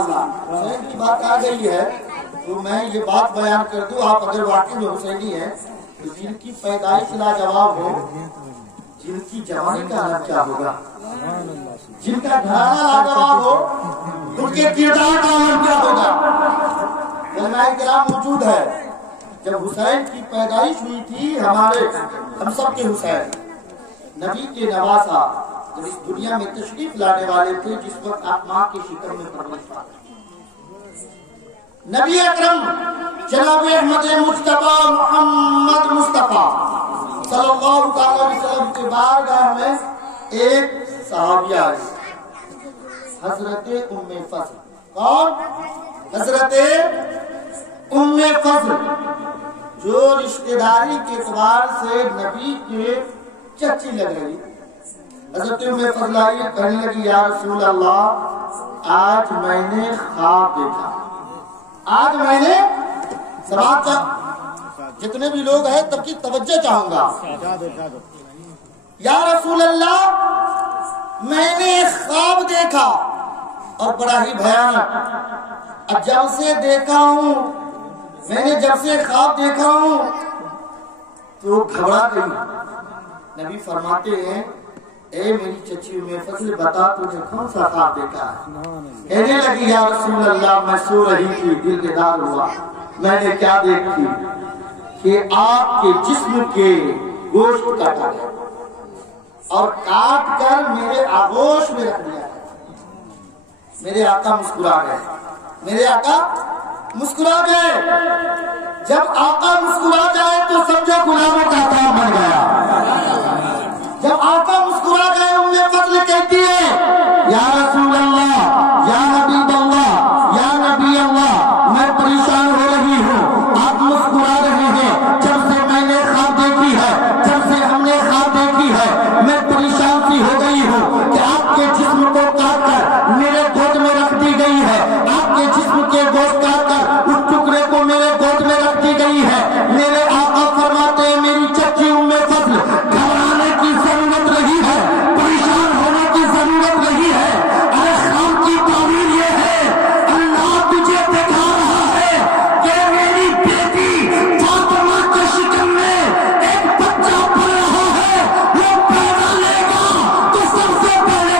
انشاءاللہ حسین کی بات آ گئی ہے تو میں یہ بات بیان کر دوں. آپ اگر واقعی میں حسینی ہیں تو جن کی پیدائش لاجواب ہو, جن کی جوانی کا عالم کیا ہوگا, جن کا گھرانہ لاجواب ہو ان کے کردار کا عالم کیا ہوگا. علماء کرام موجود ہے. جب حسین کی پیدائش ہوئی تھی, ہم سب کے حسین نبی کے نواسا جب اس دنیا میں تشریف لانے والے تھے, جس وقت آپ ماں کے شکم میں پرورش پاتے, نبی اکرم جناب احمد مصطفیٰ محمد مصطفیٰ صلی اللہ تعالی علیہ وسلم کے بارگاہ میں ایک صحابیہ آئی, حضرت ام فضل. کون؟ حضرت ام فضل, جو رشتہ داری کے اعتبار سے نبی کے چچی لگ رہی. حضرت ام فضل آئی, کہنے لگی یا رسول اللہ آج میں نے خواب دیکھا. آج میں نے سماعت جتنے بھی لوگ ہیں تب کی توجہ چاہوں گا. یا رسول اللہ میں نے خواب دیکھا اور بڑا ہی بھیانک. جب سے دیکھا ہوں, میں نے جب سے خواب دیکھا ہوں تو گھبرا گئی. نبی فرماتے ہیں اے میری چچی ام فضل بتا تو نے کون سا خواب دیکھا ہے. کہنے لگی یا رسول اللہ میں سو رہی تھی, دل بیدار ہوا, میں نے کیا دیکھی کہ آپ کے جسم کے گوشت کاٹا گیا اور کاٹ کر میرے آغوش میں رکھ دیا. میرے آقا مسکرا گئے, میرے آقا مسکرا گئے. جب آقا مسکرا جائے تو سمجھو غلاموں کا کام بن گیا. جب آقا مسکرا گئے ام فضل کہتی ہے یا رسول اللہ, یا حبیب اللہ, یا نبی اللہ میں پریشان ہو رہی ہوں, آپ مسکرا رہے ہیں. جب سے میں نے خواب دیکھی ہے, جب سے ہم نے خواب دیکھی ہے, میں پریشان سی ہو گئی ہوں کہ آپ کے جسم کو کاٹ کر میرے گود میں رکھ دی گئی ہے. آپ کے جسم کے گوشت کاٹ کر اس ٹکڑے کو میرے گود میں رکھ دی گئی ہے. میرے آقا فرماتے ہیں میری چچی ام فضل گھبرانے کی ضرورت نہیں ہے, پریشان ہونے کی ضرورت نہیں ہے. ارے خواب کی تعبیر یہ ہے اللہ تجھے دکھا رہا ہے کہ میری بیٹی فاطمہ کے شکم میں ایک بچہ پل رہا ہے, وہ پیدا لے گا تو سب سے پہلے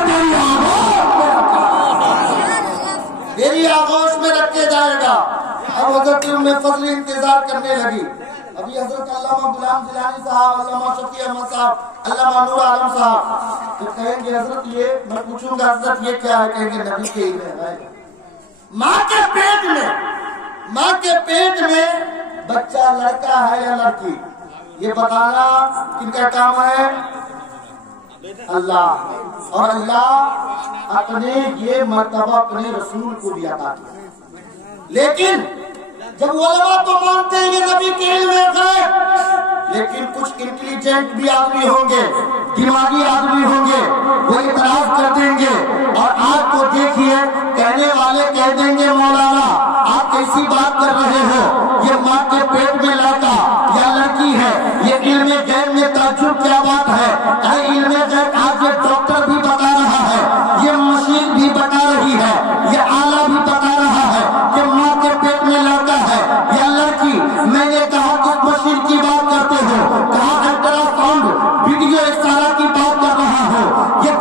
تیری آغوش میں رکھے جائے گا. اب حضرت ام فضل انتظار کرنے لگی. ابھی حضرت علامہ غلام جیلانی صاحب, علامہ شفیع احمد صاحب, علامہ نور عالم صاحب تو کہیں گے حضرت یہ, میں پوچھوں گا حضرت یہ کیا ہے, کہیں گے نبی کے علم ہے. ماں کے پیٹ میں بچہ لڑکا ہے یا لڑکی, یہ بتانا کن کا کام ہے؟ اللہ. اور اللہ اپنے یہ مرتبہ اپنے رسول کو بھی عطا کیا. لیکن جب علماء تو مانتے ہیں یہ نبی کے علم غیب, لیکن کچھ انٹیلیجنٹ بھی آدمی ہوں گے, دماغی آدمی ہوں گے, وہ اعتراض کر دیں گے. اور آج کو دیکھیے کہنے والے کہہ دیں گے مولانا آپ کیسی بات کر رہے ہو, یہ ماں کے پیٹ میں لڑکا یا لڑکی ہے, یہ علم غیب میں تعجب کیا بات ہے. علم غیب آج یہ ڈاکٹر بھی بتا رہا ہے, یہ مشین بھی بتا رہی ہے, یہ آلہ بھی بتا رہا ہے کہ ماں کے پیٹ میں لڑکا ہے یا لڑکی. میں نے کہا کس مشین کی بات کرتے ہو, کہا الٹرا ساؤنڈ ویڈیو ایکسارا کی بات کر رہا ہو. یہ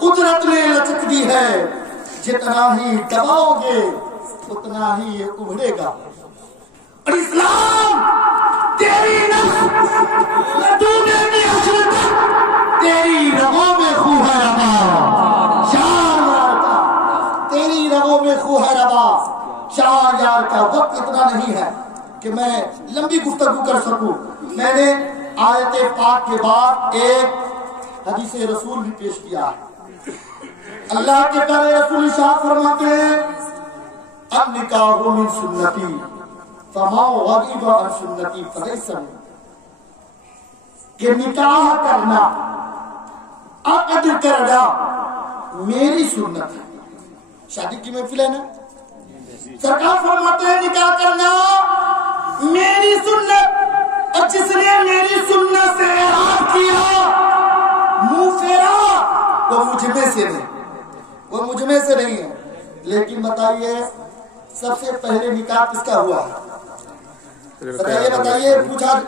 قدرت نے لچک دی ہے، جتنا ہی دباؤ گے اتنا ہی یہ ابھرے گا۔ اور اسلام تیری تیری رگوں میں خون ہے روا، چار یار کا تیری رگوں میں خون ہے روا، چار یار کا۔ وقت اتنا نہیں ہے کہ میں لمبی گفتگو کر سکوں۔ میں نے آیت پاک کے بعد ایک حدیث رسول بھی پیش کیا ہے۔ اللہ کے پیارے رسول ارشاد فرماتے ہیں النکاح من سنتی فما غضب عن سنتی فلیس منی، کہ نکاح کرنا، عقد کرنا میری سنت ہے۔ شادی کی محفل ہے نا، سرکار فرماتے ہیں نکاح کرنا میری سنت، اور جس نے میری سنت سے اعراض کیا، منہ پھیرا، وہ مجھ میں سے نہیں، وہ مجھ میں سے نہیں ہے۔ لیکن بتائیے سب سے پہلے نکاح کس کا ہوا ہے؟ بتائیے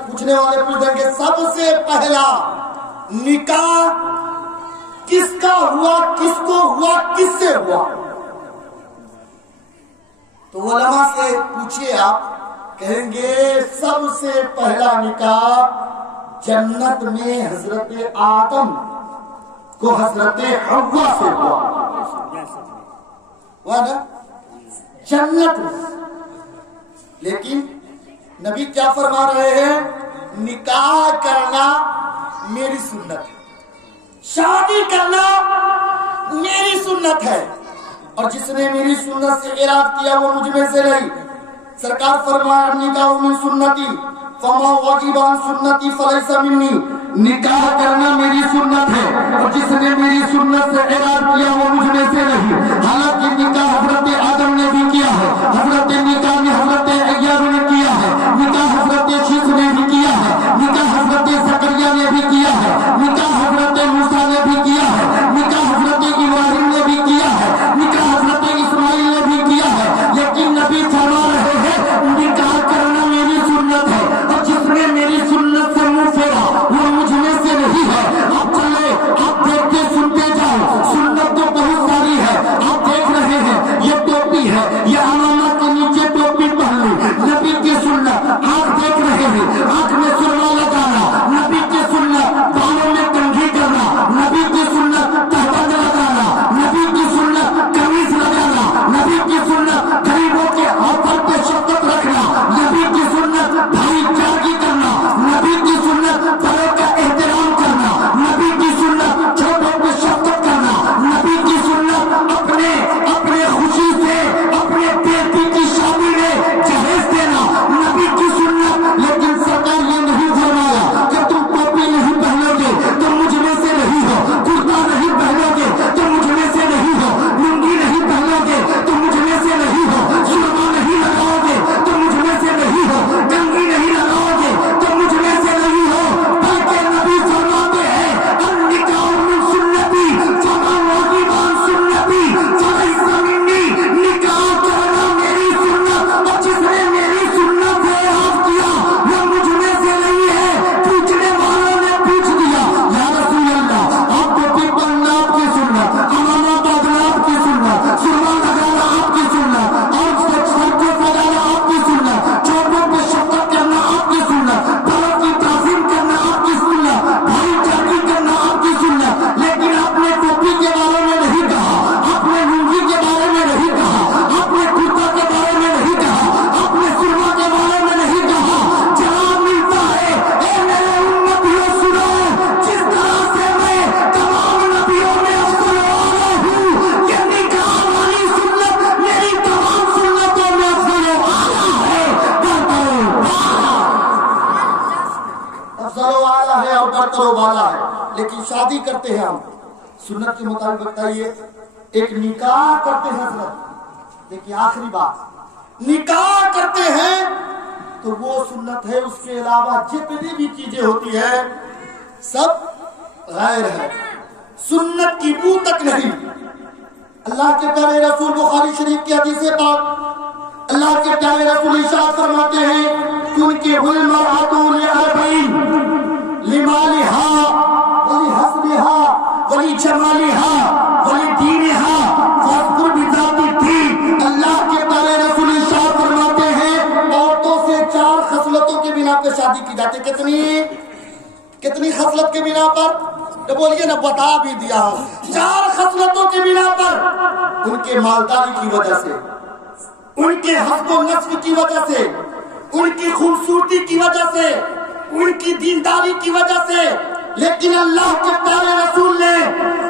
پوچھنے والے پوچھیں گے سب سے پہلا نکاح کس کا ہوا، کس کو ہوا، کس سے ہوا؟ تو علماء سے پوچھئے، آپ کہیں گے سب سے پہلا نکاح جنت میں حضرت آدم کو حضرت حوا سے ہوا نا، جنت میں۔ لیکن نبی کیا فرما رہے ہیں؟ نکاح کرنا میری سنت ہے، شادی کرنا میری سنت ہے، اور جس نے میری سنت سے اعراض کیا وہ مجھ میں سے نہیں۔ سرکار فرمایا نکاح من سنتی فما غضب عن سنتی فلیس منی، نکاح کرنا میری سنت ہے، اور جس نے میری سنت سے اعراض کیا وہ مجھ میں سے نہیں۔ حالانکہ نکاح حضرت آدم نے بھی کیا ہے، حضرت نکاح نے حضرت ایوب نے کیا ہے، نکاح حضرت شیث نے بھی کیا ہے، نکاح حضرت زکریا نے بھی کیا ہے، نکاح حضرت موسیٰ نے بھی کیا ہے، نکاح حضرت ابراہیم نے بھی کیا ہے، نکاح حضرت اسماعیل نے بھی کیا ہے۔ لیکن نبی فرما رہے ہیں نکاح کرنا میری سنت ہے، اور جس نے میری سنت سے منہ پھیرا وہ مجھ میں سے نہیں ہے۔ اب چلے آپ دیکھتے سنتے جاؤ، سنت تو بہت ساری ہے۔ آپ دیکھ رہے ہیں یہ ٹوپی ہے، یہ عمامہ کے نیچے ٹوپی پہن لی، نبی کی سنت۔ آپ دیکھ رہے ہیں آنکھ میں سرما لگانا، نبی کی سنت۔ بالوں میں کنگھی کرنا، نبی کی سنت۔ تہبند لگانا، نبی کی سنت۔ قمیص لگانا، نبی کی سنت۔ غریبوں کے اوپر پہ شفقت رکھنا، نبی کی سنت۔ بھائی چارگی کرنا، نبی کی سنت۔ بڑوں کا احترام کرنا، نبی کی سنت۔ چھوٹوں پہ شفقت کرنا، نبی کی سنت۔ اپنے خوشی سے اپنے بیٹی کی شادی میں جہیز دینا، نبی کی سنت۔ لیکن سرکار یہ نہیں فرمایا کہ تم ٹوپی نہیں پہنو گے تو مجھ میں سے نہیں ہو، کرتا نہیں پہنو گے تو مجھ میں سے نہیں ہو، لنگی نہیں پہنو گے تو مجھ میں سے نہیں ہو، سرما نہیں لگاؤ گے تو مجھ میں سے نہیں ہو، کنگھی نہیں لگاؤ گے تو مجھ میں سے نہیں ہو۔ بلکہ نبی فرماتے ہیں النکاح من سنتی فما غضب عن سنتی فلیس منی، نکاح کرنا میری سنت، اور جس نے میری سنت سے اعراض کیا وہ مجھ میں سے نہیں ہے۔ پوچھنے والوں نے پوچھ دیا یا رسول اللہ آپ ٹوپی پہننا آپ کی سنت، عمامہ باندھنا آپ کی سنت، سرما لگانا آپ کی سنت، اور سر کو سجانا آپ کی سنت، چھوٹوں پہ شفقت کرنا آپ کی سنت، بڑوں کی تعظیم کرنا آپ کی سنت، بھائی چارگی کرنا آپ کی سنت۔ لیکن آپ نے ٹوپی کے بارے میں نہیں کہا، آپ نے لنگی کے بارے میں نہیں کہا، آپ نے کرتا کے بارے میں نہیں کہا، آپ نے سرما کے بارے میں نہیں کہا۔ جہاں ملتا ہے اے میرے امتیوں سنو، جس طرح سے میں تمام نبیوں میں افضل والا ہوں، یہ نکاح والی سنت میری تمام سنتوں میں افضل والا ہے۔ افضل والا ہے اور برتر والا ہے۔ لیکن شادی کرتے ہیں ہم سنت کے مطابق۔ بتائیے ایک نکاح کرتے ہیں حضرت، دیکھیے آخری بات، نکاح کرتے ہیں تو وہ سنت ہے، اس کے علاوہ جتنی بھی چیزیں ہوتی ہے سب غیر ہے، سنت کی بو تک نہیں۔ اللہ کے پیارے رسول بخاری شریف کی حدیث پاک، اللہ کے پیارے رسول ارشاد فرماتے ہیں تنکح المرأة لأربعین لمالها ولحسبها ولی جمالی ہاں ولی دین ہاں فاذکر بذات الدین. اللہ کے پیارے رسول ارشاد فرماتے ہیں عورتوں سے 4 خصلتوں کی بنا پہ شادی کی جاتی ہے. کتنی خصلت کی بنا پر؟ تو بولیے نا بتا بھی دیا ہوں. 4 خصلتوں کی بنا پر. ان کے مالداری کی وجہ سے، ان کے حسب و نسب کی وجہ سے، ان کی خوبصورتی کی وجہ سے، ان کی دینداری کی وجہ سے. لیکن اللہ کے پیارے رسول نے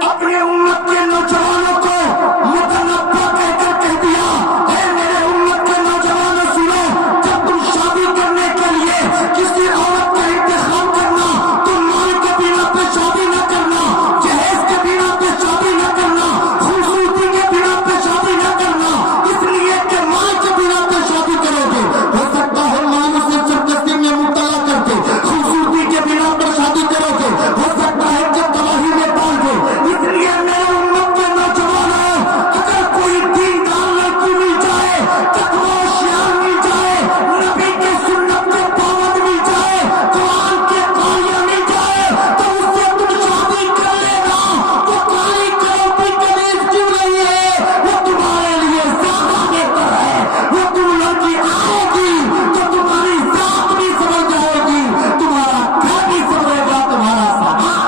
اپنے امت کے نوجوانوں کو متنبع کہہ دیا اے میرے امت کے نوجوانوں سنو، جب تم شادی کرنے کے لیے کسی عورت کا انتخاب کرنا تو مال کے بنا پہ شادی نہ کرنا، جہیز کے بنا پہ شادی نہ کرنا، خوبصورتی کے بنا پہ شادی نہ کرنا، اس لیے کہ مال کے بنا پہ شادی کرو گے ہو سکتا ہے مال سے سرکشی میں مبتلا کر کے، خوبصورتی کے بنا پر شادی کرو گے ہو سکتا ہے کہ تباہی میں ڈال دو. اس لیے میرے امت کے نوجوانوں، اگر کوئی دیندار لڑکی مل جائے، تقویٰ شیار مل جائے، نبی کے سنت کے پابند مل جائے، قرآن کے قاریہ مل جائے تو اس سے تم شادی کر لینا. وہ کالی کروٹی کمیز کیوں نہیں ہے، وہ تمہارے لیے زیادہ بہتر ہے. وہ تم لڑکی آئے گی تو تمہاری ذات بھی سمجھ جائے گی، تمہارا گھر بھی سمجھے گا، تمہارا سامان.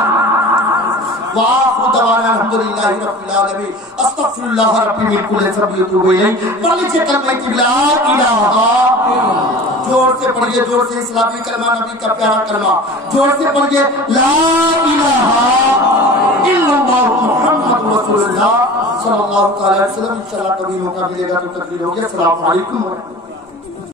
وآخر دعوانا الحمدللہ رب العالمین. استغفر اللہ ربی من کل ذنب واتوب الیہ. پڑھ لیجیے کلمہ کی لا الہ. جوڑ سے پڑھیے، جوڑ سے اسلامی کلمہ، نبی کا پیارا کلمہ. جوڑ سے پڑھیے لا الہ الا اللہ محمد رسول اللہ صلی اللہ علیہ وسلم. انشاءاللہ کبھی موقع ملے گا تو تقریر ہوگی. السلام علیکم ورحمۃ اللہ.